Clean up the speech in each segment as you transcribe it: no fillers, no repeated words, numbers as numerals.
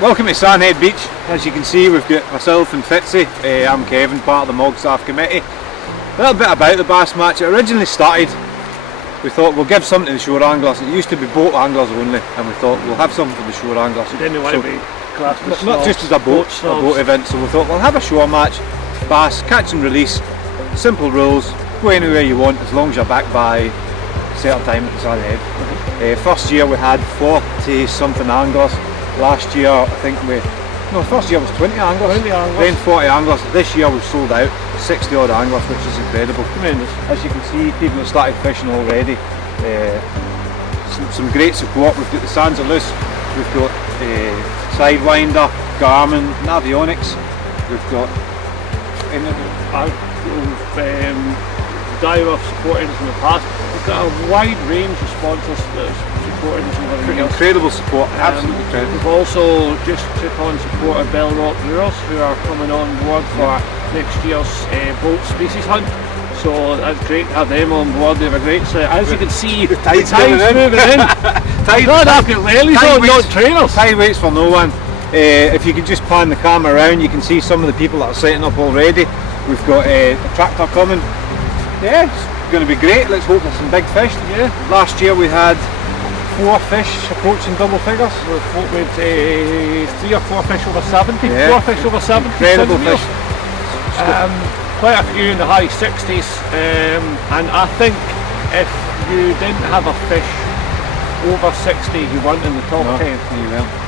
Welcome to Sandhead Beach. As you can see, we've got myself and Fitzy. I'm Kevin, part of the Mull staff committee. A little bit about the bass match. It originally started, we thought we'll give something to the shore anglers. It used to be boat anglers only, and we thought we'll have something for the shore anglers. Didn't want to be classed as not just as a boat event, so we thought we'll have a shore match, bass, catch and release, simple rules, go anywhere you want as long as you're back by a certain time at the Sandhead. First year we had 40 something anglers. Last year I think first year was 20 anglers, then 40 anglers. This year we've sold out 60 odd anglers, which is incredible. Tremendous. As you can see, people have started fishing already. Some great support. We've got the Sands are loose, we've got Sidewinder, Garmin, Navionics, we've got Diver supporting us in the past. We've got a wide range of sponsors that have supported us over the years. Incredible support, absolutely incredible. We've also just took on support of Bell Rock Brewers, who are coming on board for next year's boat species hunt. So that's great to have them on board. They have a great set. As you can see, the tide's moving in. God, I've got lilies on, not trainers. Tide waits for no one. If you could just pan the camera around, you can see some of the people that are setting up already. We've got a tractor coming. Yeah, it's going to be great. Let's hope there's some big fish. Yeah. Last year we had 4 fish approaching double figures. With 3 or 4 fish over 70. Yeah. 4 fish over 70. Incredible fish. Quite a few in the high 60s. And I think if you didn't have a fish over 60, you weren't in the top 10.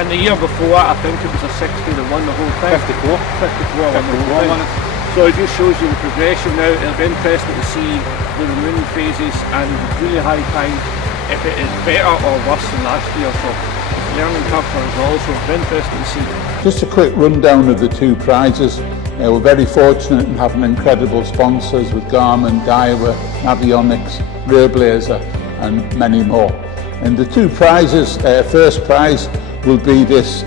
And the year before, I think it was a 60 that won the whole thing. 54 won the whole thing. So it just shows you the progression now. It'll be interesting to see the remaining phases and really high time if it is better or worse than last year. So it's learning curve for us all, so it'll be interesting to see. Just a quick rundown of the 2 prizes. We're very fortunate in having incredible sponsors with Garmin, Diver, Navionics, Railblazer and many more. And the 2 prizes, first prize will be this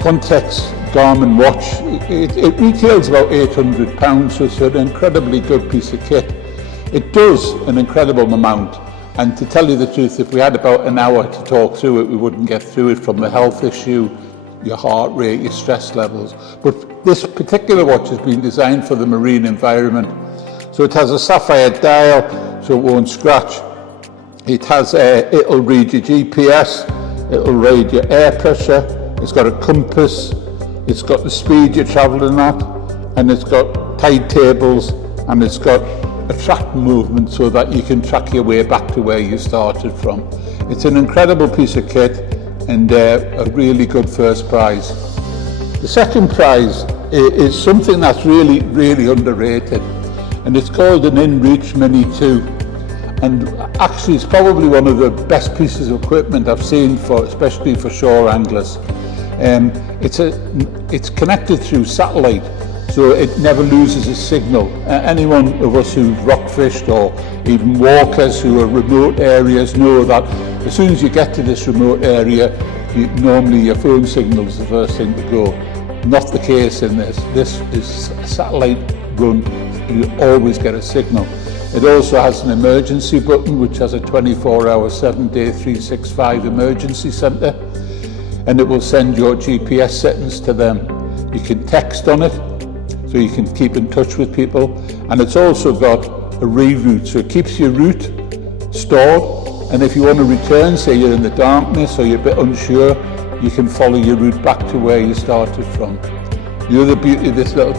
Quantex Garmin watch. It retails about £800, so it's an incredibly good piece of kit. It does an incredible amount, and to tell you the truth, if we had about an hour to talk through it, we wouldn't get through it, from the health issue, your heart rate, your stress levels. But this particular watch has been designed for the marine environment. So it has a sapphire dial, so it won't scratch. It has it'll read your GPS, it'll read your air pressure, it's got a compass, it's got the speed you're travelling at, and it's got tide tables, and it's got a track movement so that you can track your way back to where you started from. It's an incredible piece of kit and a really good first prize. The second prize is something that's really underrated, and it's called an InReach Mini 2. And actually it's probably one of the best pieces of equipment I've seen, especially for shore anglers. It's connected through satellite, so it never loses a signal. Anyone of us who've rock fished, or even walkers who are remote areas, know that as soon as you get to this remote area, normally your phone signal is the first thing to go. Not the case in this. This is satellite run, you always get a signal. It also has an emergency button, which has a 24-hour, 7-day, 365 emergency centre, and it will send your GPS settings to them. You can text on it, so you can keep in touch with people, and it's also got a reroute, so it keeps your route stored, and if you want to return, say you're in the darkness or you're a bit unsure, you can follow your route back to where you started from. The other beauty of this little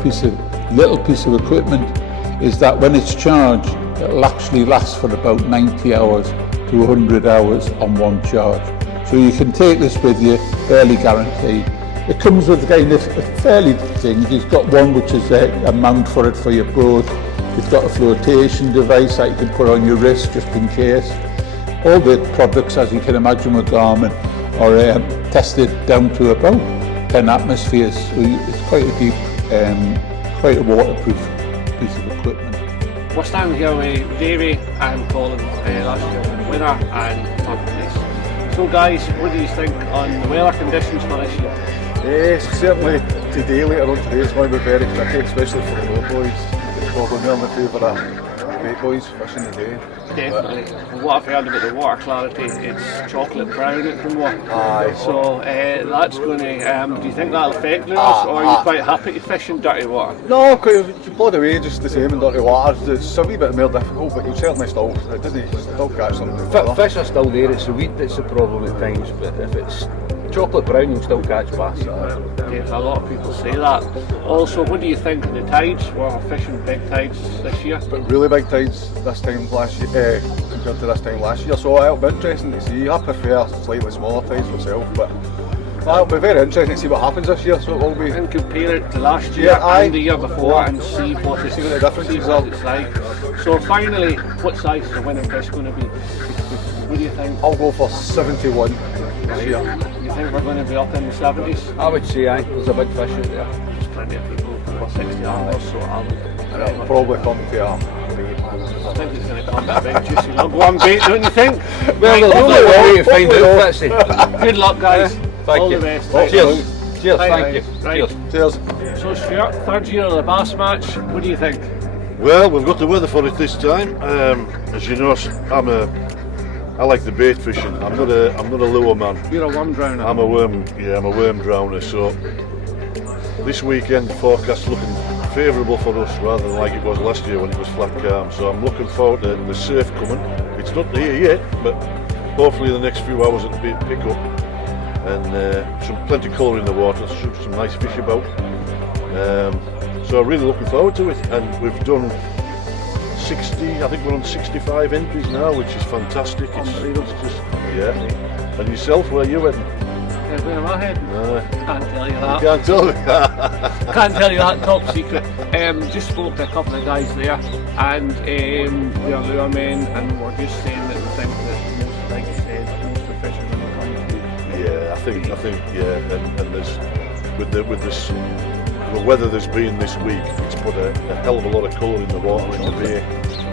piece of equipment is that when it's charged, it'll actually last for about 90 hours to 100 hours on one charge. So you can take this with you, fairly guaranteed. It comes with kind of a fairly thing. You've got one which is a mount for it for your boat. It's got a flotation device that you can put on your wrist just in case. All the products, as you can imagine with Garmin, are tested down to about 10 atmospheres. So it's quite a deep, quite a waterproof piece of equipment. We're standing here with Davey and Colin, last year's winner and third place. So guys, what do you think on the weather conditions for this year? Certainly today, later on today, is going to be very tricky, especially for the low boys. It's probably more in favour of bait boys fishing today. Definitely. And what I've heard about the water clarity, it's chocolate brown at the water. Aye. So that's going to, do you think that'll affect us, or are you quite happy to fish in dirty water? No, because you blood away just the same in dirty water. It's a wee bit more difficult, but you'll certainly still catch something. Fish are still there, it's the weed that's the problem at times, but if it's chocolate brown you'll still catch bass. Yes, a lot of people say that. Also, what do you think of the tides? We're fishing big tides this year. But really big tides this time last year compared to this time last year, so it'll be interesting to see. I prefer slightly smaller tides myself, but it'll be very interesting to see what happens this year. So it will be. And compare it to last year and the year before and see what See what the differences are. it's like. So finally, what size is the winning fish going to be? What do you think? I'll go for 71 this year. You think we're going to be up in the 70s? I would say there's a big fish out there. There's plenty of people for 60 hours, so It'll probably come to a bait. I think it's going to come to a big juicy lug one bait, don't you think? Well, there's only one way to find out, Fitzy. Good luck, guys. Thank All you. the best. Cheers. Cheers, Bye, thank you. guys. Right. Cheers. So Stuart, third year of the bass match, what do you think? Well, we've got the weather for it this time. As you know, I like the bait fishing. I'm not a lure man. You're a worm drowner. I'm a worm drowner. So this weekend the forecast looking favourable for us rather than like it was last year when it was flat calm. So I'm looking forward to the surf coming. It's not here yet, but hopefully in the next few hours it'll pick up. And plenty of colour in the water, some nice fish about. So I'm really looking forward to it. And we've done 60, I think we're on 65 entries now, which is fantastic. It's just, yeah. And yourself, where are you heading? Where am I heading? Can't tell you that. Can't tell me. Can't tell you that, top secret. Just spoke to a couple of guys there, and they're lure men, and we're just saying that we think that most, like you said, most of the fish are going to come to. Yeah, I think, yeah, and there's with this. The weather there's been this week, it's put a hell of a lot of colour in the water in the bay.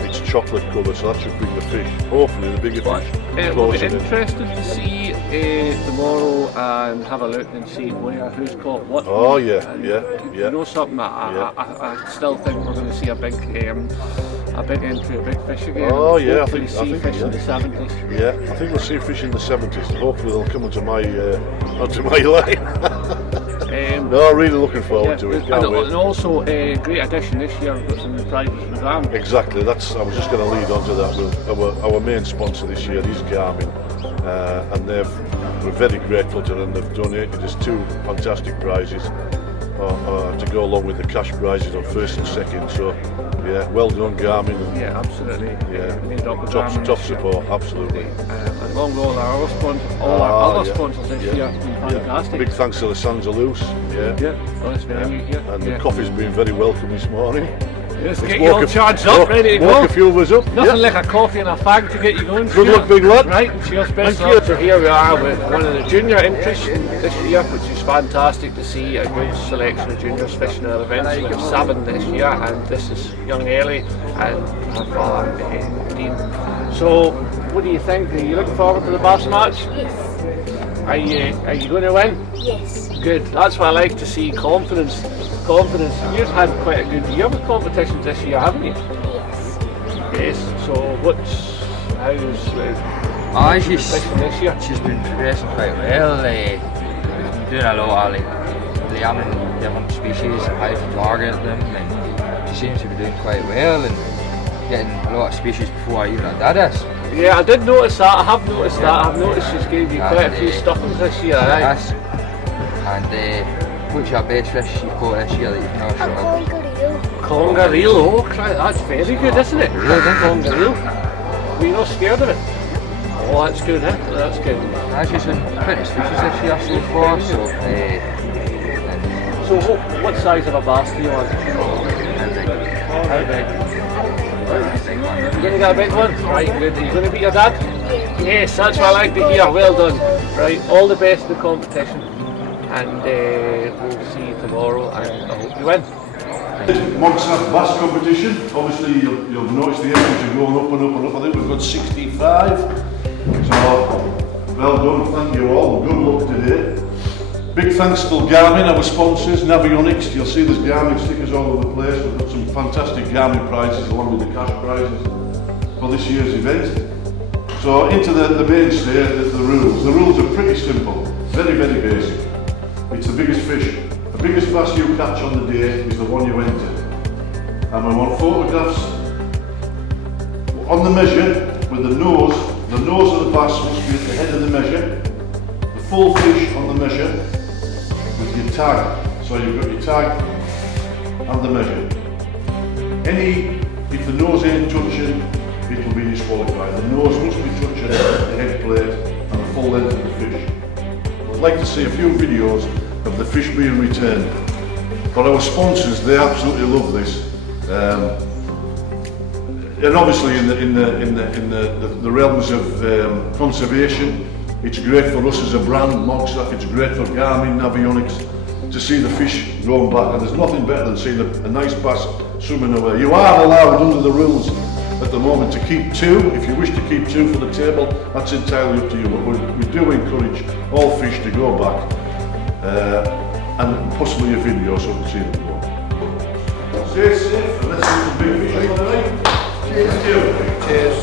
It's chocolate colour, so that should bring the fish, hopefully the bigger fish, We'll be closer in. interested to see tomorrow and have a look and see who's caught what. Oh yeah. You know something? I still think we're going to see a big entry, a big fish again. Oh yeah, I Hopefully think see fish in the 70s. Yeah, I think we'll see fish in the 70s, and hopefully they'll come onto my line. No, really looking forward to it. Can't wait. And also a great addition this year. We've got some prizes from Garmin. Exactly. I was just going to lead on to that. Our main sponsor this year is Garmin, and we're very grateful to them. They've donated us 2 fantastic prizes to go along with the cash prizes on first and second. So, yeah, well done, Garmin. Yeah, absolutely. Yeah, Made up with top Garmin support, absolutely. And along with all our other sponsors this year, it's been fantastic. Big thanks to the Sands are Loose. Yeah. Nice venue here. And the coffee's been very welcome this morning. Just get you all charged up, ready to go. Woke a few of us up. Nothing like a coffee and a fag to get you going. Good luck, big lad. Right, and cheers, best Thank luck. So here we are with one of the junior entries this year, which is fantastic to see a good selection of juniors fishing our events. We have 7 this year, and this is young Ellie and her father, Dean. So, what do you think? Are you looking forward to the bass match? Yes. Are you going to win? Yes. Good. That's what I like to see. Confidence. You've had quite a good year with competitions this year, haven't you? Yes. Yes. So how's fishing this year? She's been progressing quite well. We've been doing a lot of lambing different species, high target them, and she seems to be doing quite well and getting a lot of species before I even did this. Yeah, I did notice that. I have noticed that. I've noticed she's gave you quite a few stuffings this year, right? Yes. And what's your best fish you caught this year that you've never shot? Conger eel. Oh, crap, that's very good, isn't it? Conger eel. Were you not scared of it? Oh, that's good, huh? That's good. She's been plenty of species this year so far, so So what size of a bass do you want? How big? You're going to get a big one? Right, good. Are you going to beat your dad? Yes, that's what I like to hear. Well done. Right, all the best in the competition. And we'll see you tomorrow, and I hope you win. Monster bass competition. Obviously, you'll notice the entries are going up and up and up. I think we've got 65. So, well done. Thank you all. Good luck today. Big thanks to Garmin, our sponsors, Navionics. You'll see there's Garmin stickers all over the place. We've got some fantastic Garmin prizes along with the cash prizes for this year's event. So into the mainstay, the rules. The rules are pretty simple, very, very basic. It's the biggest fish. The biggest bass you catch on the day is the one you enter. And we want photographs on the measure with the nose of the bass must be at the head of the measure, the full fish on the measure with your tag. So you've got your tag and the measure. If the nose ain't touching, it will be disqualified. The nose must be touching the head plate and the full length of the fish. I'd like to see a few videos of the fish being returned. For our sponsors, they absolutely love this. And obviously in the realms of conservation, it's great for us as a brand, Mogstaff, it's great for Garmin, Navionics, to see the fish going back, and there's nothing better than seeing a nice bass swimming away. You are allowed under the rules at the moment to keep 2. If you wish to keep 2 for the table, that's entirely up to you, but we do encourage all fish to go back and possibly a video so we can see them go. Stay safe and let's see some big fish on the night. Cheers. Cheers.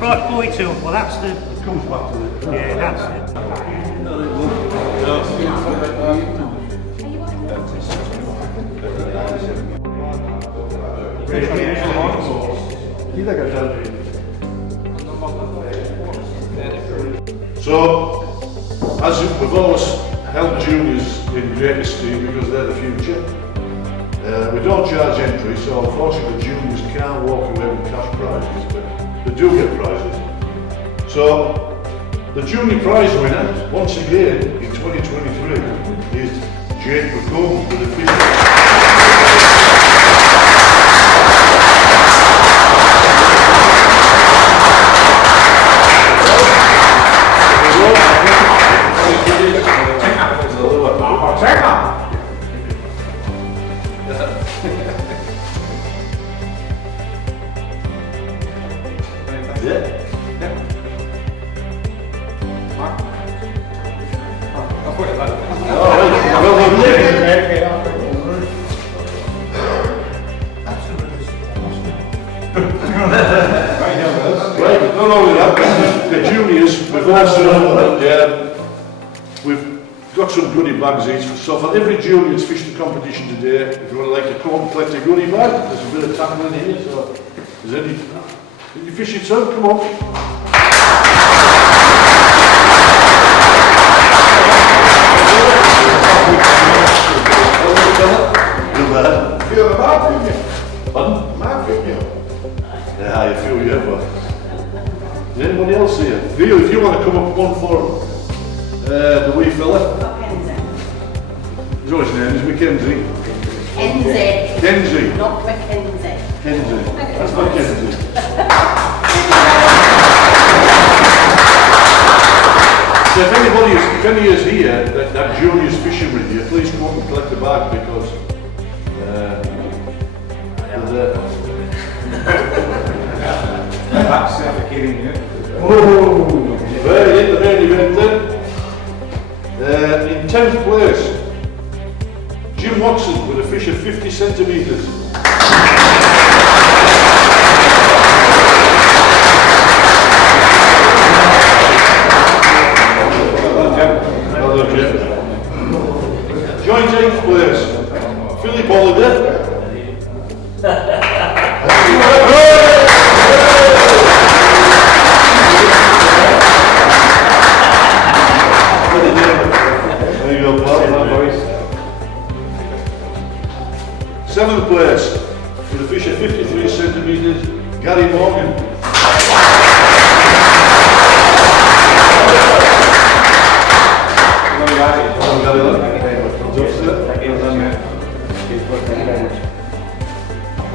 Right, 42. Well, that's the. It comes back to the... Yeah, that's it. So, as we've always held juniors in great esteem because they're the future, we don't charge entry, so unfortunately juniors can't walk away with cash prizes, but they do get prizes. So, the junior prize winner, once again in 2023, is Jake McComb with the fish. Not only that, the juniors, we've also we've got some goodie bags each. So for every junior that's fished the competition today, if you would like to come and collect a goodie bag, there's a bit of tackle in here. So is there any? Did you fish it, son? Come on. Feel the bad, didn't you? Pardon? Mad, didn't you? Yeah, you feel you ever. Is anybody else here? If you come up one for the wee fella. Is what his name is? Mackenzie. Kenzie. Not Mackenzie. Kenzie. That's Mackenzie. So if any is here that junior's fishing with you, please come up and collect the bag because That's suffocating you. Very in the main event then. In 10th place, Jim Watson with a fish of 50 centimetres. Well done, Jim. Joint 8th place, Philip Holiday. There you go, pal. 7th place, with a fish of 53 centimetres, Gary Morgan.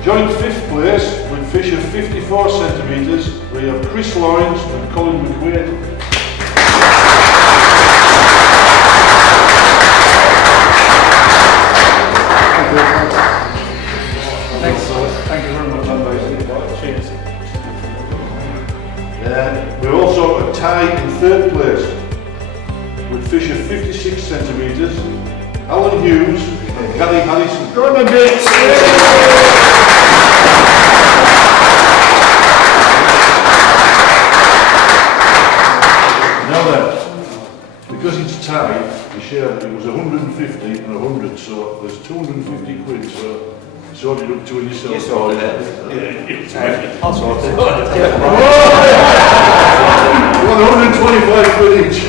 Joint 5th place, with fish of 54 centimetres, we have Chris Lawrence and Colin McQuaid. Thank you very much, boys. Cheers. We're also a tie in 3rd place, with fish of 56 centimetres, Alan Hughes and Gary Harrison. Go on, mates! Now then, because it's tied, the share, it was 150 and 100, so there's 250 quid, so sort it up to yourself. You sorted it. Yeah. I'll sort it. 125 quid each.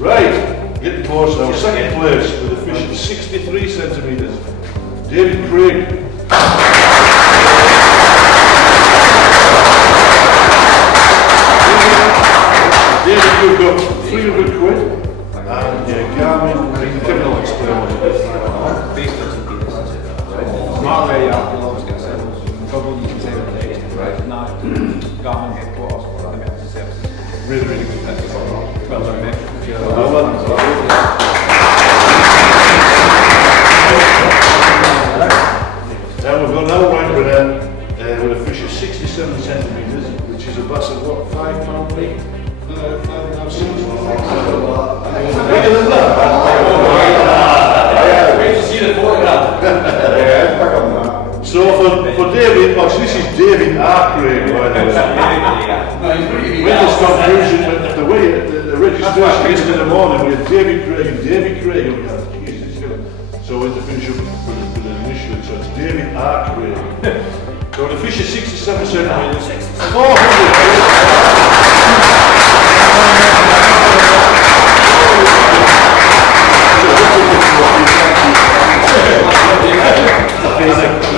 Right, getting close now. 2nd place with a fish of 63 centimetres, David Craig. David, you've got 300 quid. And Garmin, Kevin will explain what it is. Not where you are, you'll always get sales. Trouble you can say that they right now. Garmin headquarters for that against services. Really, really competitive. Well done, mate. Now we've got another round with a fish of 67 centimetres, which is a bass of what, £5 weight? 5.5, 6. Bigger than that? Wait to see the photograph. So for David, this is David R. Craig, by the way. With this confusion, at the way, at the registration yesterday in the morning, we had David Craig and David Craig. So we had to finish up with an initial, so it's David R. Craig. So the fish is 67 centimetres, 400. The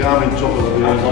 Garmin top of the range.